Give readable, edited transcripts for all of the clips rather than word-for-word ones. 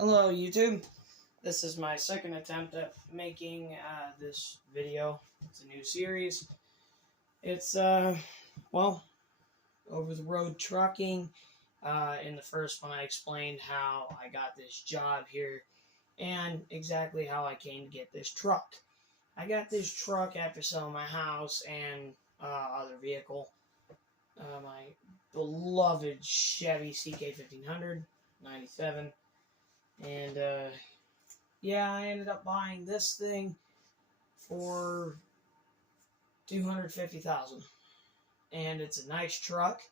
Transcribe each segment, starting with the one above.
Hello YouTube, this is my second attempt at making this video. It's a new series. It's, well, over-the-road trucking. In the first one I explained how I got this job here and exactly how I came to get this truck. I got this truck after selling my house and other vehicle. My beloved Chevy CK1500, 97. And, yeah, I ended up buying this thing for $250,000. And it's a nice truck.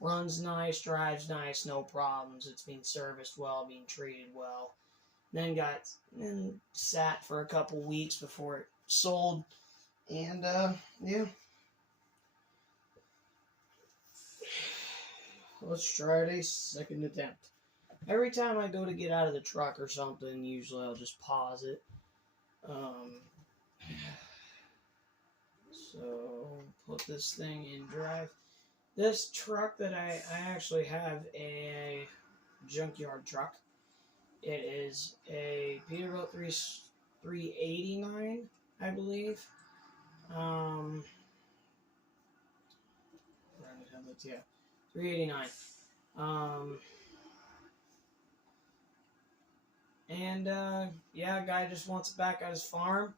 Runs nice, drives nice, no problems. It's being serviced well, being treated well. Then sat for a couple weeks before it sold. And, yeah. Let's try it a second attempt. Every time I go to get out of the truck or something, usually I'll just pause it. So, put this thing in drive. This truck that I actually have a junkyard truck. It is a Peterbilt 389, I believe. Yeah, 389. Yeah, guy just wants it back at his farm.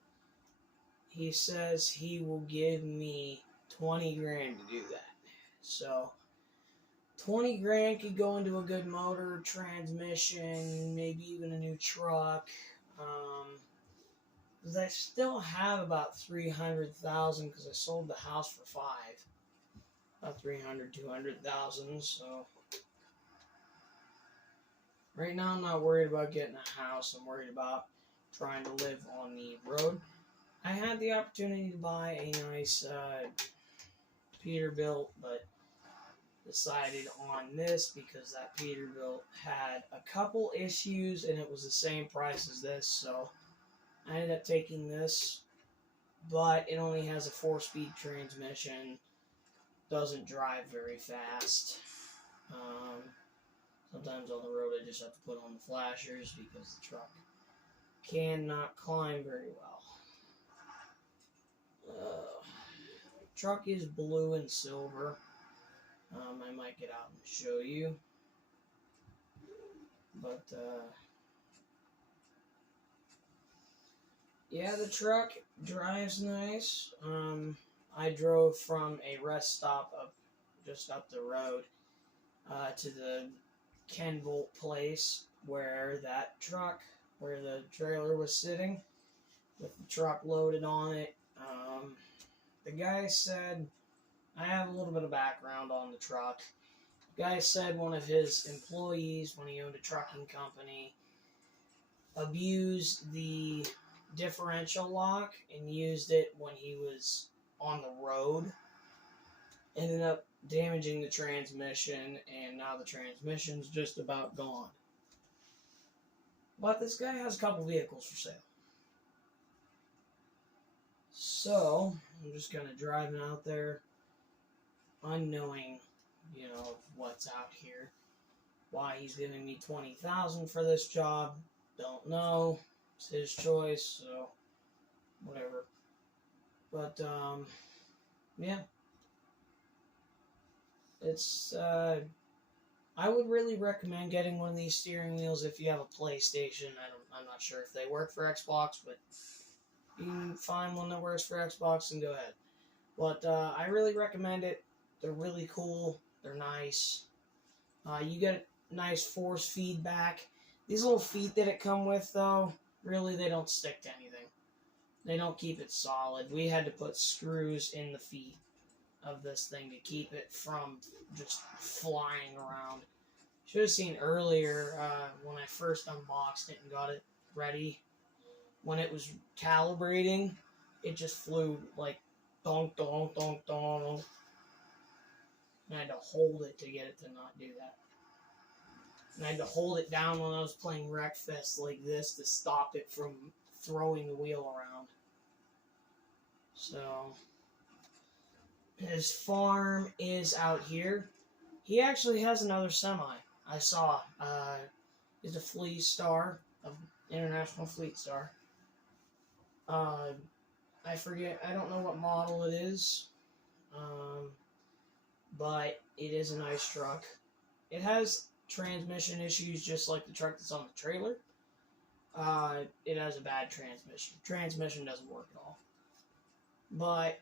He says he will give me 20 grand to do that. So, 20 grand could go into a good motor, transmission, maybe even a new truck. Because I still have about 300,000 because I sold the house for 5. About 300, 200,000, so... Right now I'm not worried about getting a house. I'm worried about trying to live on the road. I had the opportunity to buy a nice Peterbilt, but decided on this because that Peterbilt had a couple issues and it was the same price as this, so I ended up taking this, but it only has a 4-speed transmission, doesn't drive very fast. Sometimes on the road I just have to put on the flashers because the truck cannot climb very well. Truck is blue and silver. I might get out and show you. But, yeah, the truck drives nice. I drove from a rest stop just up the road to the Ken Volt place where the trailer was sitting with the truck loaded on it. The guy said, I have a little bit of background on the truck. The guy said one of his employees, when he owned a trucking company, abused the differential lock and used it when he was on the road. Ended up damaging the transmission, and now the transmission's just about gone. But this guy has a couple vehicles for sale. So, I'm just kind of driving out there, unknowing, what's out here. Why he's giving me $20,000 for this job, don't know. It's his choice, so whatever. But, yeah. It's, I would really recommend getting one of these steering wheels if you have a PlayStation. I'm not sure if they work for Xbox, but you can find one that works for Xbox and go ahead. But I really recommend it. They're really cool. They're nice. You get nice force feedback. These little feet that it come with, though, really they don't stick to anything. They don't keep it solid. We had to put screws in the feet of this thing to keep it from just flying around. Should have seen earlier when I first unboxed it and got it ready. When it was calibrating, it just flew like donk, donk, donk, donk. And I had to hold it to get it to not do that. And I had to hold it down when I was playing Wreckfest like this to stop it from throwing the wheel around. So, his farm is out here. He actually has another semi. I saw. is a Fleet Star, an International Fleet Star. I forget, I don't know what model it is, but it is a nice truck. It has transmission issues just like the truck that's on the trailer. It has a bad transmission. Transmission doesn't work at all. But,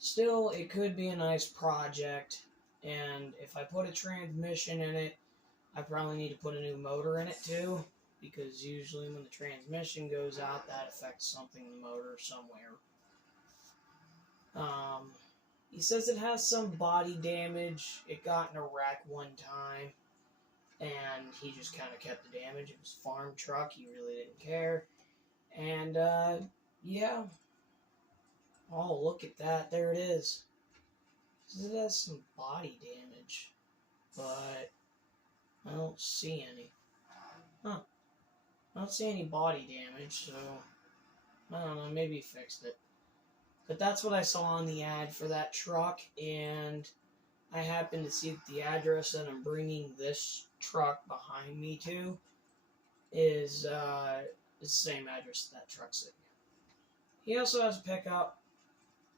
still, it could be a nice project, and if I put a transmission in it, I probably need to put a new motor in it too, because usually when the transmission goes out, that affects something in the motor somewhere. He says it has some body damage. It got in a wreck one time, and he just kind of kept the damage. It was a farm truck. He really didn't care. And, yeah. Oh, look at that. There it is. It has some body damage, but I don't see any. Huh. I don't see any body damage, so I don't know, maybe he fixed it. But that's what I saw on the ad for that truck, and I happened to see that the address that I'm bringing this truck behind me to is the same address that truck's at. He also has a pickup.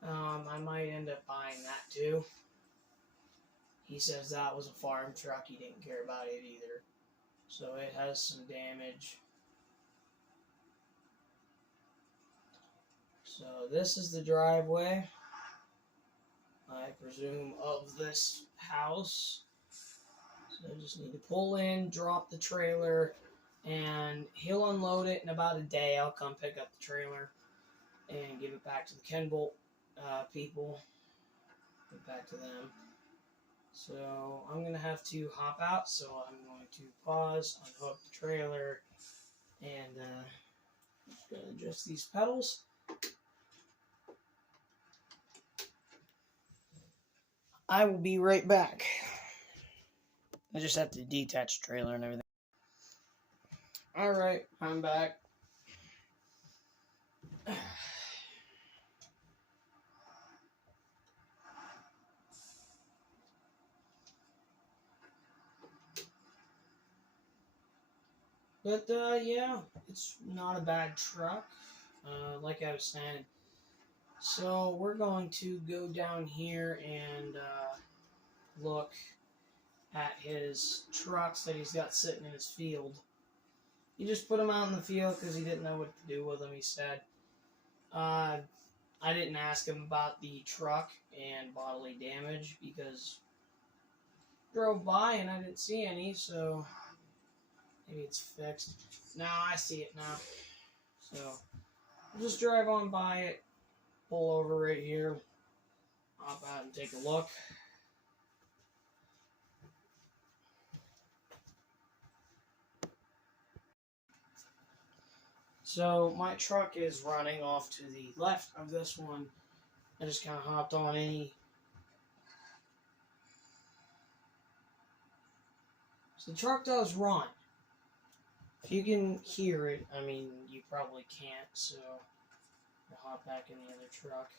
I might end up buying that too. He says that was a farm truck. He didn't care about it either. So it has some damage. So this is the driveway, I presume, of this house. So I just need to pull in, drop the trailer, and he'll unload it in about a day. I'll come pick up the trailer and give it back to the Kenbolt people. Give it back to them. So I'm going to have to hop out, so I'm going to pause, unhook the trailer, and just going to adjust these pedals. I will be right back. I just have to detach the trailer and everything. Alright, I'm back. But, yeah, it's not a bad truck, like I was saying. So, we're going to go down here and, look at his trucks that he's got sitting in his field. He just put them out in the field because he didn't know what to do with them, he said. I didn't ask him about the truck and bodily damage because I drove by and I didn't see any, so maybe it's fixed. No, I see it now. So, I'll just drive on by it, pull over right here, hop out and take a look. So, my truck is running off to the left of this one. I just kind of hopped on any. So, the truck does run. If you can hear it, I mean, you probably can't, so I'll hop back in the other truck.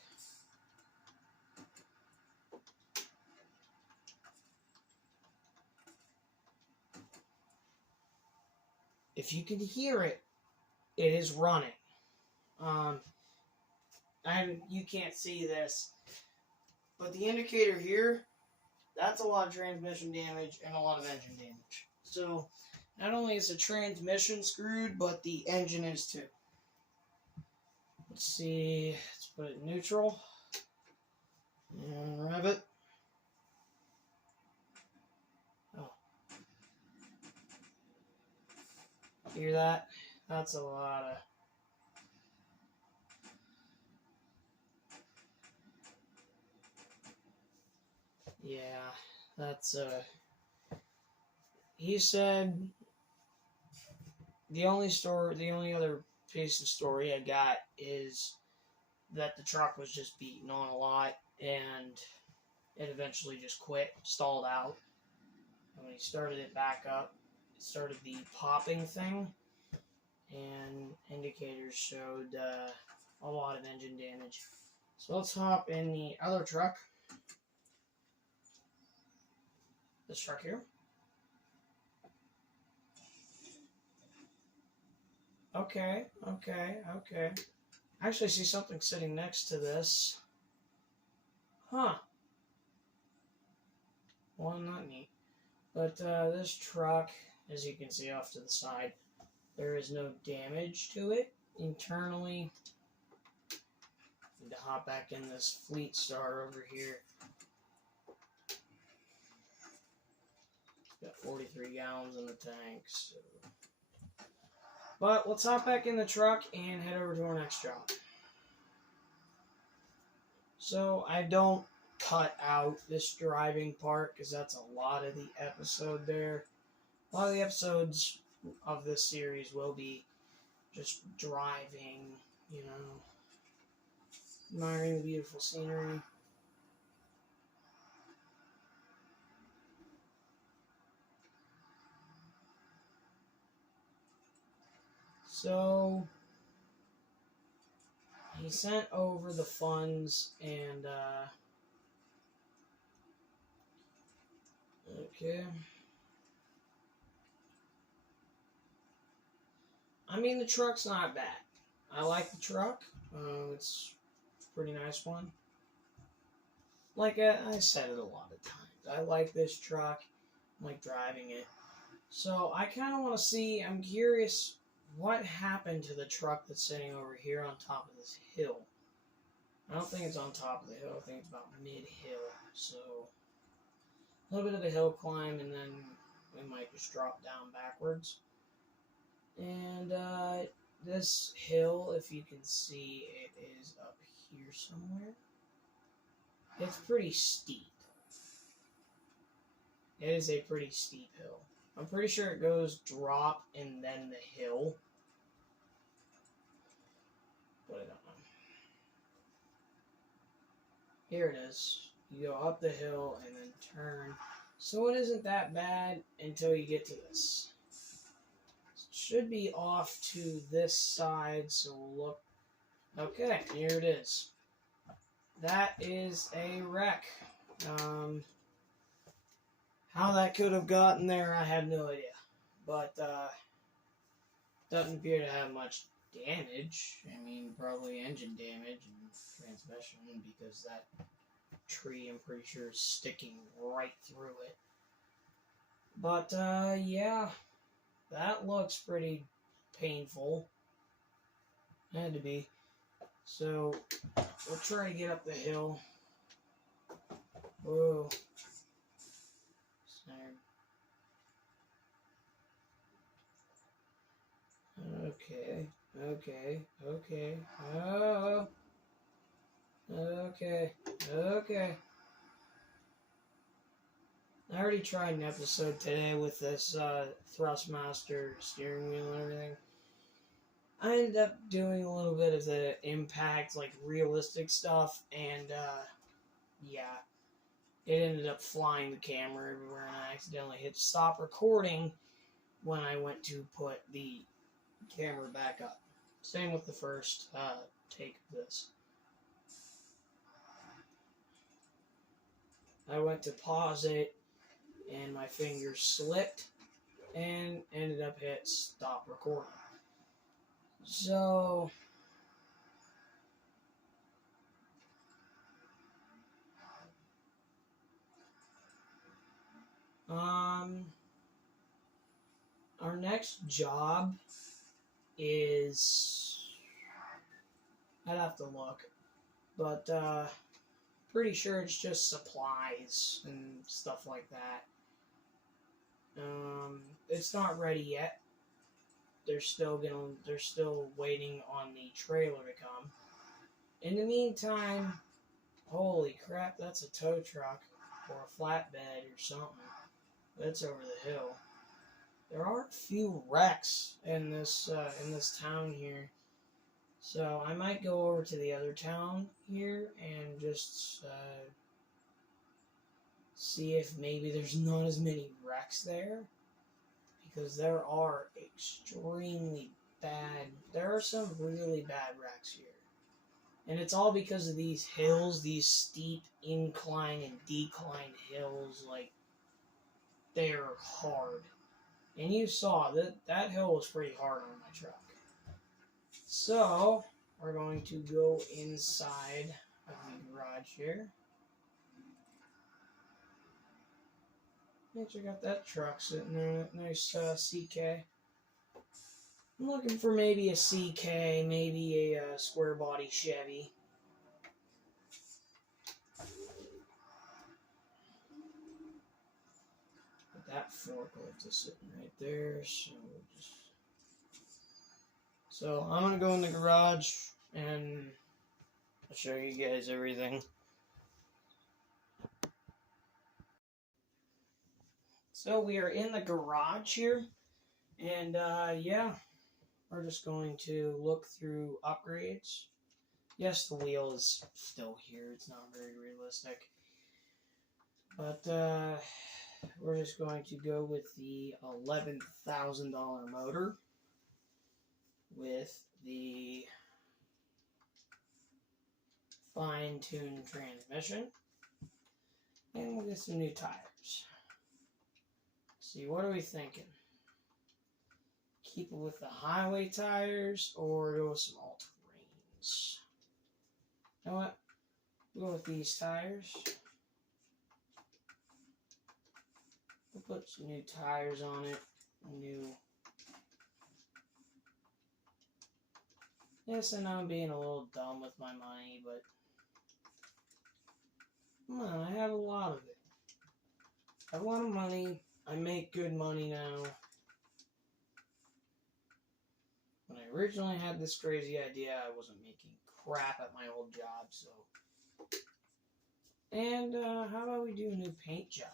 If you can hear it, it is running. You can't see this, but the indicator here, that's a lot of transmission damage and a lot of engine damage. So, not only is the transmission screwed, but the engine is too. Let's see, let's put it in neutral, and rev it. Oh. Hear that? That's a lot of... Yeah, that's, he said the only other piece of story I got is that the truck was just beaten on a lot, and it eventually just quit, stalled out. And when he started it back up, it started the popping thing, and indicators showed a lot of engine damage. So let's hop in the other truck. this truck here. Okay. I actually see something sitting next to this. Huh. Well, not neat. But this truck, as you can see off to the side, there is no damage to it internally. Need to hop back in this Fleet Star over here. Got 43 gallons in the tank, so. But let's hop back in the truck and head over to our next job. So I don't cut out this driving part because that's a lot of the episode there. A lot of the episodes of this series will be just driving, you know, admiring the beautiful scenery. So he sent over the funds and okay. I mean, the truck's not bad. I like the truck. It's a pretty nice one. Like I said it a lot of times. I like this truck. I like driving it. So I kind of want to see, I'm curious what happened to the truck that's sitting over here on top of this hill. I don't think it's on top of the hill. I think it's about mid-hill. So a little bit of a hill climb, and then we might just drop down backwards. And this hill, if you can see, it is up here somewhere. It's pretty steep. It is a pretty steep hill. I'm pretty sure it goes drop and then the hill. But I don't know. Here it is. You go up the hill and then turn. So it isn't that bad until you get to this. Should be off to this side, so we'll look. Okay, here it is. That is a wreck. How that could have gotten there, I have no idea. But doesn't appear to have much damage. I mean, probably engine damage and transmission, because that tree, I'm pretty sure, is sticking right through it. But yeah. That looks pretty painful. Had to be. So, we'll try to get up the hill. Whoa. Okay. Oh. Okay. I already tried an episode today with this Thrustmaster steering wheel and everything. I ended up doing a little bit of the impact, like realistic stuff, and yeah, it ended up flying the camera everywhere, and I accidentally hit stop recording when I went to put the camera back up. Same with the first take of this. I went to pause it, and my finger slipped and ended up hit stop recording. So our next job is, I'd have to look, but pretty sure it's just supplies and stuff like that. It's not ready yet. They're still waiting on the trailer to come. In the meantime, holy crap, that's a tow truck or a flatbed or something. That's over the hill. There are a few wrecks in this town here, so I might go over to the other town here and just see if maybe there's not as many wrecks there, because there are extremely bad. There are some really bad wrecks here, and it's all because of these hills, these steep incline and decline hills. Like, they're hard. And you saw that hill was pretty hard on my truck. So, we're going to go inside of the garage here. Check out that truck sitting there, that nice CK. I'm looking for maybe a CK, maybe a square body Chevy. But that forklift is sitting right there, so I'm gonna go in the garage and I'll show you guys everything. So we are in the garage here, and yeah, we're just going to look through upgrades. Yes, the wheel is still here, it's not very realistic, but we're just going to go with the $11,000 motor with the fine-tuned transmission, and we'll get some new tires. See, what are we thinking? Keep it with the highway tires or go with some all-terrains? You know what? We'll go with these tires. We'll put some new tires on it. Yes, I know I'm being a little dumb with my money, but come on, I have a lot of it. I have a lot of money. I make good money now. When I originally had this crazy idea, I wasn't making crap at my old job, so. And how about we do a new paint job?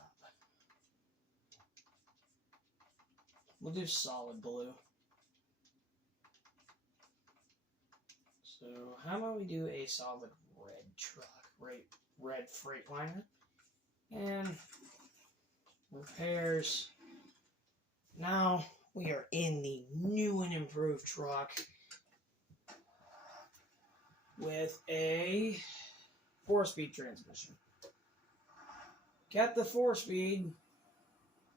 We'll do solid blue. So how about we do a solid red truck, red Freightliner, and repairs. Now we are in the new and improved truck with a 4-speed transmission. Kept the 4-speed,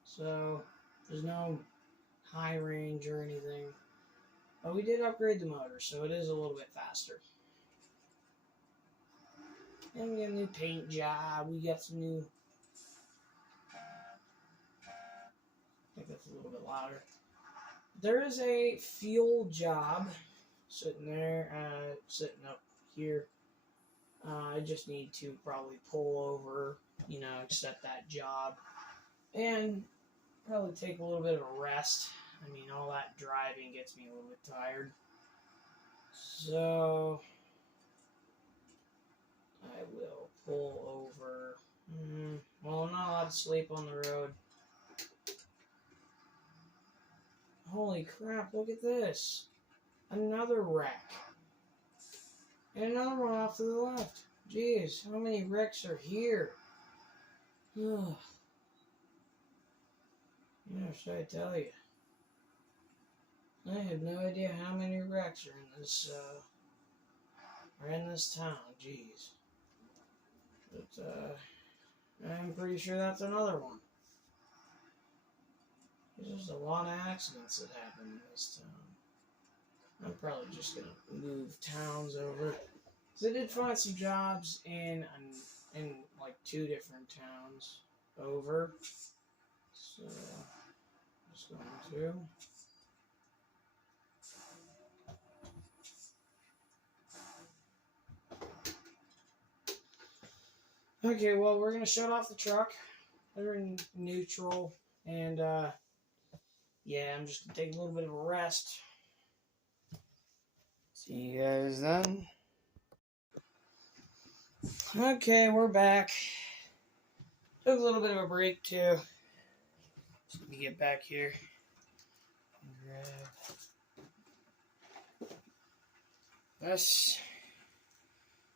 so there's no high range or anything. But we did upgrade the motor, so it is a little bit faster. And we got a new paint job. We got some new... I think that's a little bit louder. There is a fuel job sitting there, sitting up here. I just need to probably pull over, accept that job. And probably take a little bit of a rest. I mean, all that driving gets me a little bit tired. So, I will pull over. Well, I'm not allowed to sleep on the road. Holy crap, look at this. Another wreck. And another one off to the left. Jeez, how many wrecks are here? Ugh. Should I tell you? I have no idea how many wrecks are in this town. Jeez. But, I'm pretty sure that's another one. There's just a lot of accidents that happen in this town. I'm probably just gonna move towns over. Because I did find some jobs in like 2 different towns over. So, I'm just going to. Okay, well, we're going to shut off the truck. They're in neutral. And, yeah, I'm just going to take a little bit of a rest. See you guys then. Okay, we're back. Took a little bit of a break, too. Just let me get back here. Grab this.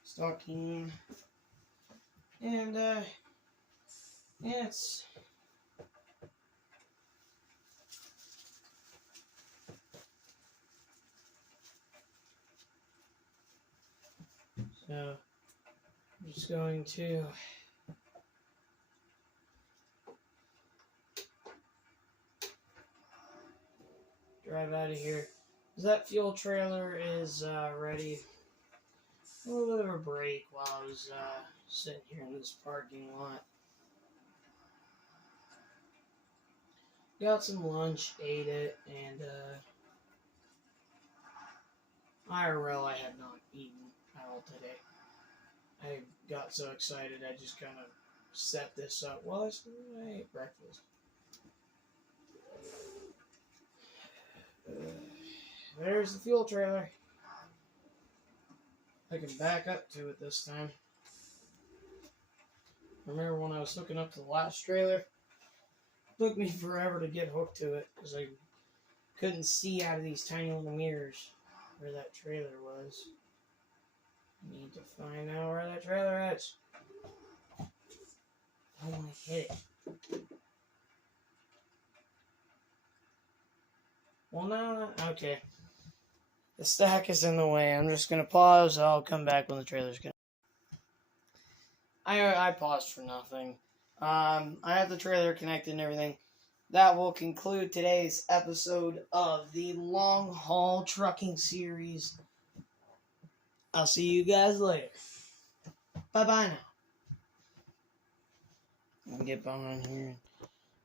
Stocking. And, yeah, it's... So, I'm just going to drive out of here. That fuel trailer is ready. A little bit of a break while I was sitting here in this parking lot. Got some lunch, ate it, and IRL I had not eaten at all today. I got so excited I just kind of set this up while I ate breakfast. There's the fuel trailer. I can back up to it this time. Remember when I was hooking up to the last trailer? It took me forever to get hooked to it because I couldn't see out of these tiny little mirrors where that trailer was. I need to find out where that trailer is. I don't want to hit it. Well, no, okay. The stack is in the way. I'm just going to pause. I'll come back when the trailer's good. I paused for nothing. I have the trailer connected and everything. That will conclude today's episode of the Long Haul Trucking Series. I'll see you guys later. Bye-bye now. Let me get behind here.